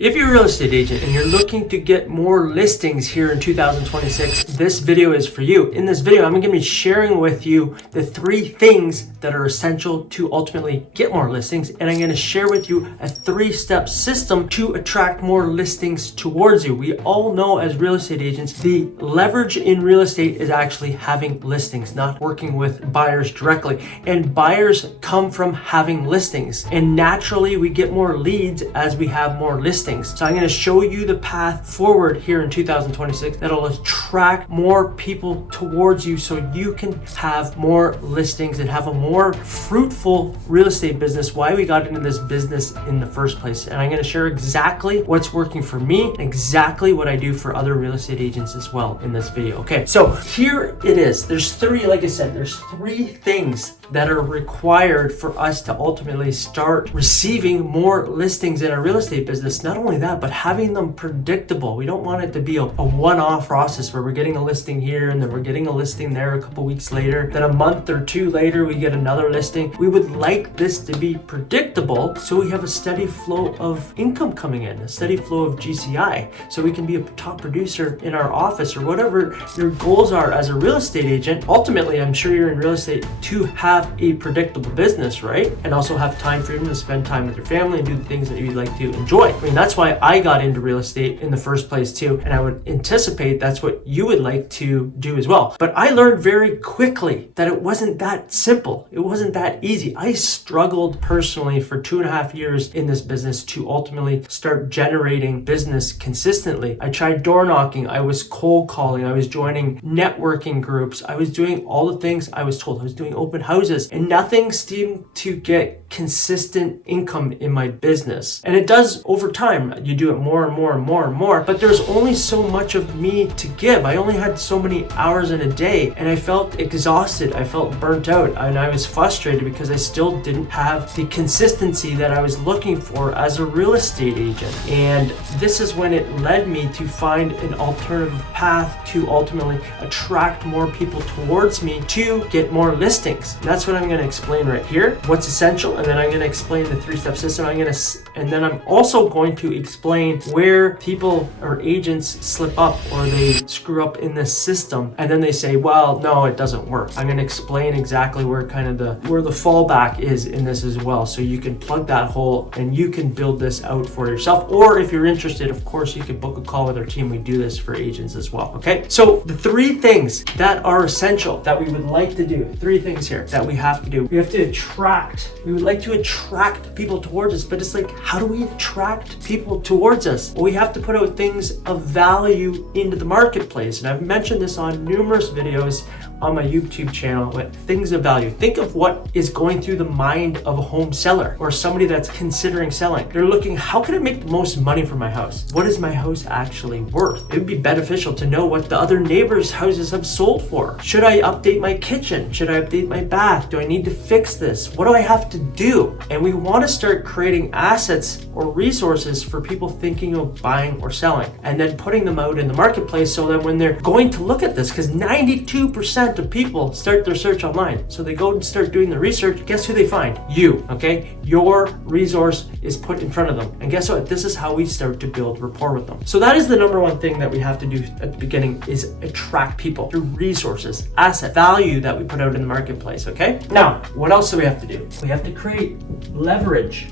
If you're a real estate agent and you're looking to get more listings here in 2026, this video is for you. In this video, I'm going to be sharing with you the 3 things that are essential to ultimately get more listings. And I'm going to share with you a 3-step system to attract more listings towards you. We all know as real estate agents, the leverage in real estate is actually having listings, not working with buyers directly. And buyers come from having listings. And naturally, we get more leads as we have more listings. So I'm going to show you the path forward here in 2026 that'll attract more people towards you so you can have more listings and have a more fruitful real estate business, why we got into this business in the first place. And I'm going to share exactly what's working for me, exactly what I do for other real estate agents as well in this video. Okay, so here it is. There's 3, like I said, there's 3 things that are required for us to ultimately start receiving more listings in our real estate business. Not only that, but having them predictable. We don't want it to be a one-off process where we're getting a listing here and then we're getting a listing there a couple weeks later. Then a month or 2 later, we get another listing. We would like this to be predictable so we have a steady flow of income coming in, a steady flow of GCI, so we can be a top producer in our office or whatever your goals are as a real estate agent. Ultimately, I'm sure you're in real estate to have a predictable business, right? And also have time freedom to spend time with your family and do the things that you'd like to enjoy. I mean, that's why I got into real estate in the first place too. And I would anticipate that's what you would like to do as well. But I learned very quickly that it wasn't that simple. It wasn't that easy. I struggled personally for 2.5 years in this business to ultimately start generating business consistently. I tried door knocking. I was cold calling. I was joining networking groups. I was doing all the things I was told. I was doing open houses and nothing seemed to get consistent income in my business. And it does over time. You do it more and more and more and more, but there's only so much of me to give. I only had so many hours in a day and I felt exhausted. I felt burnt out and I was frustrated because I still didn't have the consistency that I was looking for as a real estate agent. And this is when it led me to find an alternative path to ultimately attract more people towards me to get more listings. And that's what I'm going to explain right here, what's essential, and then I'm going to explain the 3-step system. And then I'm also going to explain where people or agents slip up or they screw up in this system and then they say, well, no, it doesn't work. I'm going to explain exactly where the fallback is in this as well, so you can plug that hole and you can build this out for yourself. Or if you're interested, of course, you can book a call with our team. We do this for agents as well. Okay, so the 3 things that are essential that we would like to do, 3 things here that we have to do. We have to attract. We would like to attract people towards us, but it's like, how do we attract people towards us? Well, we have to put out things of value into the marketplace. And I've mentioned this on numerous videos on my YouTube channel with things of value. Think of what is going through the mind of a home seller or somebody that's considering selling. They're looking, how can I make the most money for my house? What is my house actually worth? It would be beneficial to know what the other neighbors' houses have sold for. Should I update my kitchen? Should I update my bath? Do I need to fix this? What do I have to do? And we want to start creating assets or resources for people thinking of buying or selling and then putting them out in the marketplace so that when they're going to look at this, because 92% of people start their search online. So they go and start doing the research. Guess who they find? You, okay? Your resource is put in front of them. And guess what? This is how we start to build rapport with them. So that is the number 1 thing that we have to do at the beginning is attract people through resources, asset, value that we put out in the marketplace, okay? Now, what else do we have to do? We have to create leverage.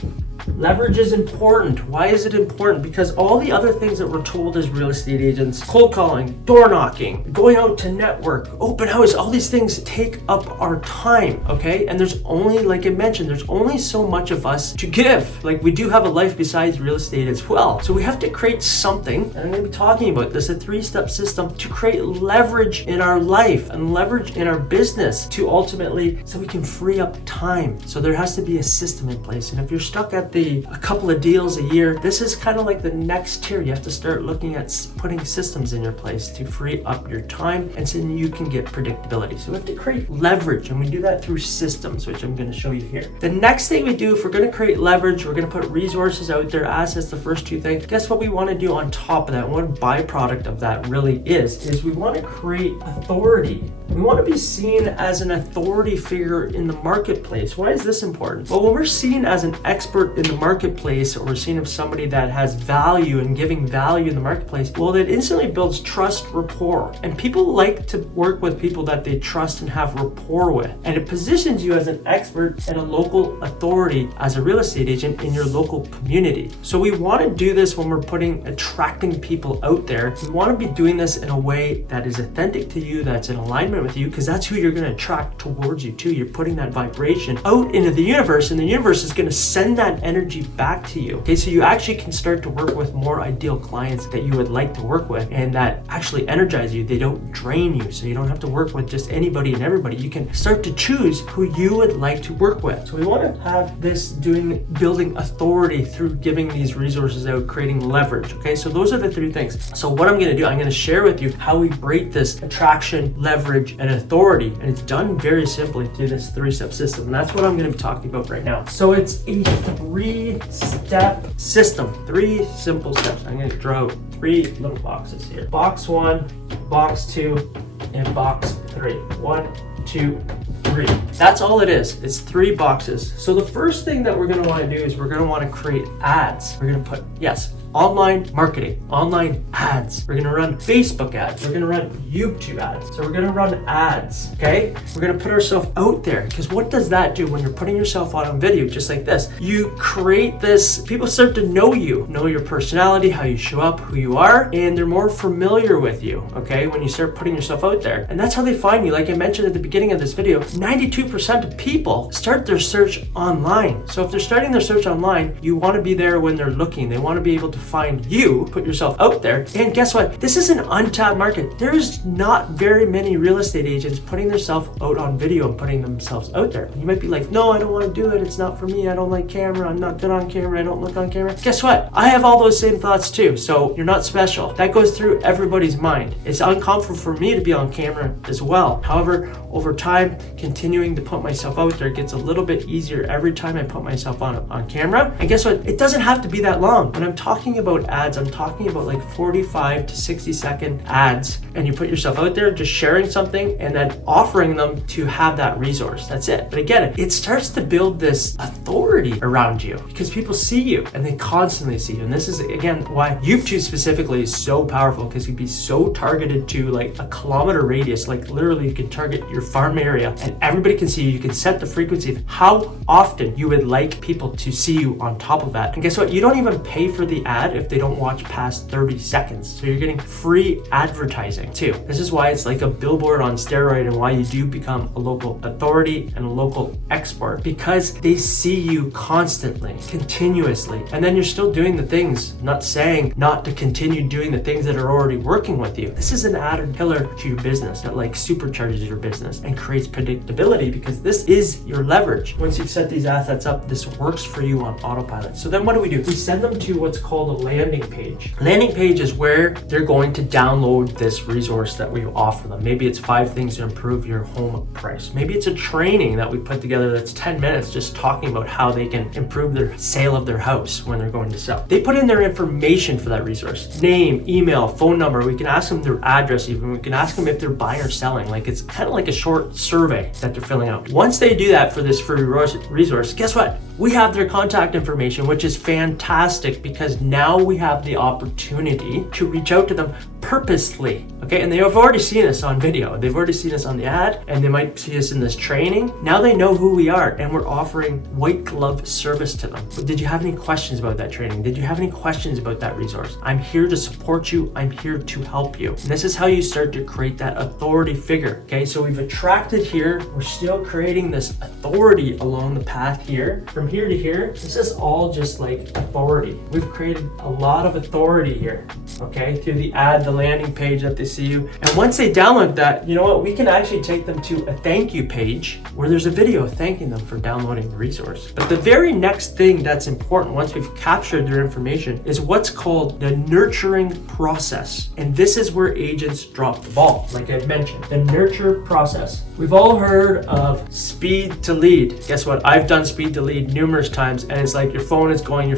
Leverage is important. Why is it important? Because all the other things that we're told as real estate agents, cold calling, door knocking, going out to network, open house, all these things take up our time, okay? And there's only, like I mentioned, there's only so much of us to give. Like, we do have a life besides real estate as well. So we have to create something, and I'm going to be talking about this, a 3-step system to create leverage in our life and leverage in our business to ultimately, so we can free up time. So there has to be a system in place. And if you're stuck at a couple of deals a year, this is kind of like the next tier. You have to start looking at putting systems in your place to free up your time and so you can get predictability. So we have to create leverage, and we do that through systems, which I'm going to show you here. The next thing we do, if we're going to create leverage, we're going to put resources out there, assets, the first 2 things. Guess what we want to do on top of that? One byproduct of that really is we want to create authority. We want to be seen as an authority figure in the marketplace. Why is this important? Well, when we're seen as an expert in the marketplace, or we're seeing of somebody that has value and giving value in the marketplace, well, it instantly builds trust, rapport. And people like to work with people that they trust and have rapport with. And it positions you as an expert and a local authority as a real estate agent in your local community. So we want to do this when we're attracting people out there. We want to be doing this in a way that is authentic to you, that's in alignment with you, because that's who you're going to attract towards you too. You're putting that vibration out into the universe, and the universe is going to send that energy back to you. Okay, so you actually can start to work with more ideal clients that you would like to work with and that actually energize you. They don't drain you, so you don't have to work with just anybody and everybody. You can start to choose who you would like to work with. So we want to have this building authority through giving these resources out, creating leverage. Okay, so those are the three things. So what I'm going to do, I'm going to share with you how we break this attraction, leverage, and authority. And it's done very simply through this 3-step system. And that's what I'm going to be talking about right now. So it's a 3-step system, 3 simple steps. I'm going to draw 3 little boxes here. Box 1, box 2, and box 3. 1, 2, 3. That's all it is. It's 3 boxes. So the first thing that we're going to want to do is we're going to want to create ads. We're going to put, yes, online marketing, online ads. We're going to run Facebook ads. We're going to run YouTube ads. So we're going to run ads, okay? We're going to put ourselves out there, because what does that do when you're putting yourself on video just like this? You create this, people start to know you, know your personality, how you show up, who you are, and they're more familiar with you, okay? When you start putting yourself out there. And that's how they find you. Like I mentioned at the beginning of this video, 92% of people start their search online. So if they're starting their search online, you want to be there when they're looking. They want to be able to find you, put yourself out there. And guess what? This is an untapped market. There's not very many real estate agents putting themselves out on video and putting themselves out there. And you might be like, no, I don't want to do it. It's not for me. I don't like camera. I'm not good on camera. I don't look on camera. Guess what? I have all those same thoughts too. So you're not special. That goes through everybody's mind. It's uncomfortable for me to be on camera as well. However, over time, continuing to put myself out there gets a little bit easier every time I put myself on camera. And guess what? It doesn't have to be that long. When I'm talking about ads, I'm talking about like 45 to 60-second ads, and you put yourself out there just sharing something and then offering them to have that resource. That's it. But again, it starts to build this authority around you because people see you and they constantly see you. And this is again why YouTube specifically is so powerful, because you'd be so targeted to like a kilometer radius. Like literally you can target your farm area and everybody can see you. You can set the frequency of how often you would like people to see you on top of that. And guess what? You don't even pay for the ad if they don't watch past 30 seconds. So you're getting free advertising too. This is why it's like a billboard on steroid, and why you do become a local authority and a local expert, because they see you constantly, continuously. And then you're still doing the things, not saying not to continue doing the things that are already working with you. This is an added pillar to your business that like supercharges your business and creates predictability, because this is your leverage. Once you've set these assets up, this works for you on autopilot. So then what do? We send them to what's called a landing page. Landing page is where they're going to download this resource that we offer them. Maybe it's 5 things to improve your home price. Maybe it's a training that we put together that's 10 minutes just talking about how they can improve their sale of their house when they're going to sell. They put in their information for that resource. Name, email, phone number. We can ask them their address even. We can ask them if they're buying or selling. Like it's kind of like a short survey that they're filling out. Once they do that for this free resource, guess what? We have their contact information, which is fantastic, because now we have the opportunity to reach out to them purposely, okay? And they have already seen us on video. They've already seen us on the ad, and they might see us in this training. Now they know who we are, and we're offering white glove service to them. But did you have any questions about that training? Did you have any questions about that resource? I'm here to support you. I'm here to help you. And this is how you start to create that authority figure, okay? So we've attracted here. We're still creating this authority along the path here. From here to here, this is all just like authority. We've created a lot of authority here, okay? Through the ad, the landing page that they see you. And once they download that, you know what? We can actually take them to a thank you page where there's a video thanking them for downloading the resource. But the very next thing that's important once we've captured their information is what's called the nurturing process. And this is where agents drop the ball. Like I mentioned, the nurture process. We've all heard of speed to lead. Guess what? I've done speed to lead numerous times, and it's like your phone is going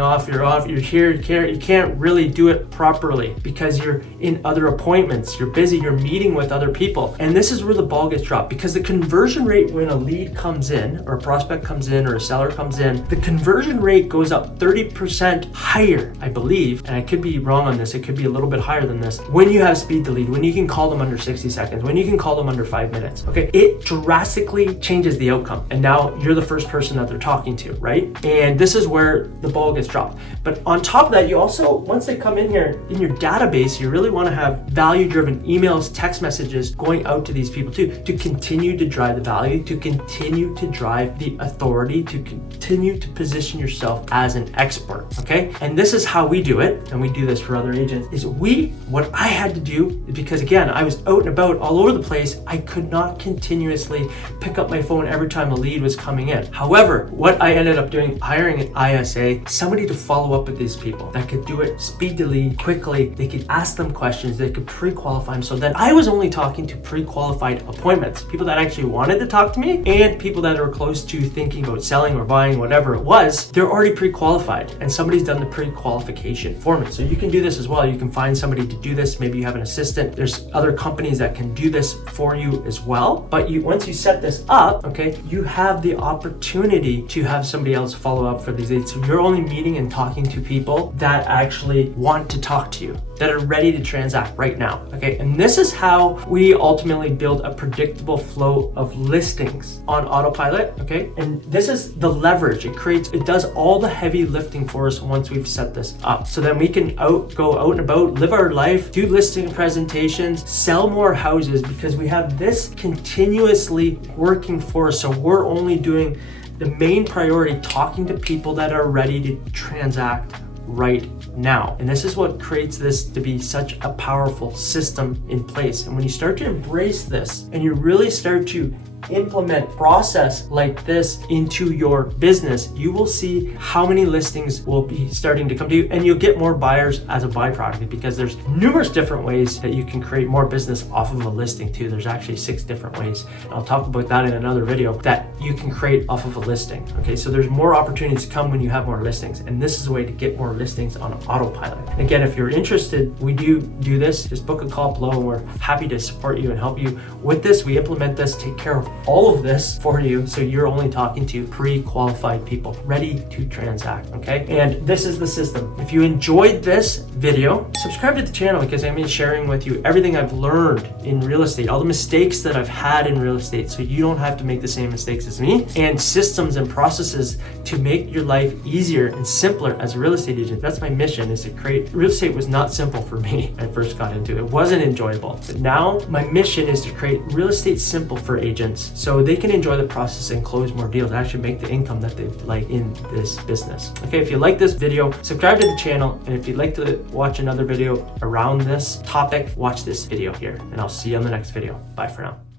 off, you're here, you can't really do it properly because you're in other appointments, you're busy, you're meeting with other people. And this is where the ball gets dropped, because the conversion rate when a lead comes in, or a prospect comes in, or a seller comes in, the conversion rate goes up 30% higher, I believe, and I could be wrong on this, it could be a little bit higher than this, when you have speed to lead, when you can call them under 60 seconds, when you can call them under 5 minutes, okay? It drastically changes the outcome. And now you're the first person that they're talking to, right? And this is where the ball gets dropped. But on top of that, you also, once they come in here, in your database, you really want to have value-driven emails, text messages going out to these people too, to continue to drive the value, to continue to drive the authority, to continue to position yourself as an expert, okay? And this is how we do it, and we do this for other agents, is what I had to do, because again, I was out and about all over the place, I could not continuously pick up my phone every time a lead was coming in. However, what I ended up doing, hiring an ISA, somebody to follow up with these people that could do it speed to lead quickly, they could ask them questions, they could pre-qualify them, so then I was only talking to pre-qualified appointments, people that actually wanted to talk to me, and people that are close to thinking about selling or buying, whatever it was, they're already pre-qualified, and somebody's done the pre-qualification for me. So you can do this as well. You can find somebody to do this. Maybe you have an assistant. There's other companies that can do this for you as well. But once you set this up, okay, you have the opportunity to have somebody else follow up for these leads. So you're only meeting and talking to people that actually want to talk to you, that are ready to transact right now, okay? And this is how we ultimately build a predictable flow of listings on autopilot, okay? And this is the leverage. It does all the heavy lifting for us once we've set this up. So then we can go out and about, live our life, do listing presentations, sell more houses, because we have this continuously working for us. So we're only doing the main priority, talking to people that are ready to transact right now. And this is what creates this to be such a powerful system in place. And when you start to embrace this and you really start to implement process like this into your business, you will see how many listings will be starting to come to you, and you'll get more buyers as a byproduct, because there's numerous different ways that you can create more business off of a listing too. There's actually 6 different ways. I'll talk about that in another video that you can create off of a listing. Okay, so there's more opportunities to come when you have more listings, and this is a way to get more listings on autopilot. And again, if you're interested, we do this. Just book a call below, and we're happy to support you and help you with this. We implement this, take care of all of this for you, so you're only talking to pre-qualified people ready to transact, okay? And this is the system. If you enjoyed this video, subscribe to the channel, because I'm sharing with you everything I've learned in real estate, all the mistakes that I've had in real estate, so you don't have to make the same mistakes as me, and systems and processes to make your life easier and simpler as a real estate agent. That's my mission, is to create. Real estate was not simple for me when I first got into it. It wasn't enjoyable. But now my mission is to create real estate simple for agents, so they can enjoy the process and close more deals, actually make the income that they like in this business. Okay, if you like this video, subscribe to the channel, and if you'd like to watch another video around this topic, watch this video here, and I'll see you on the next video. Bye for now.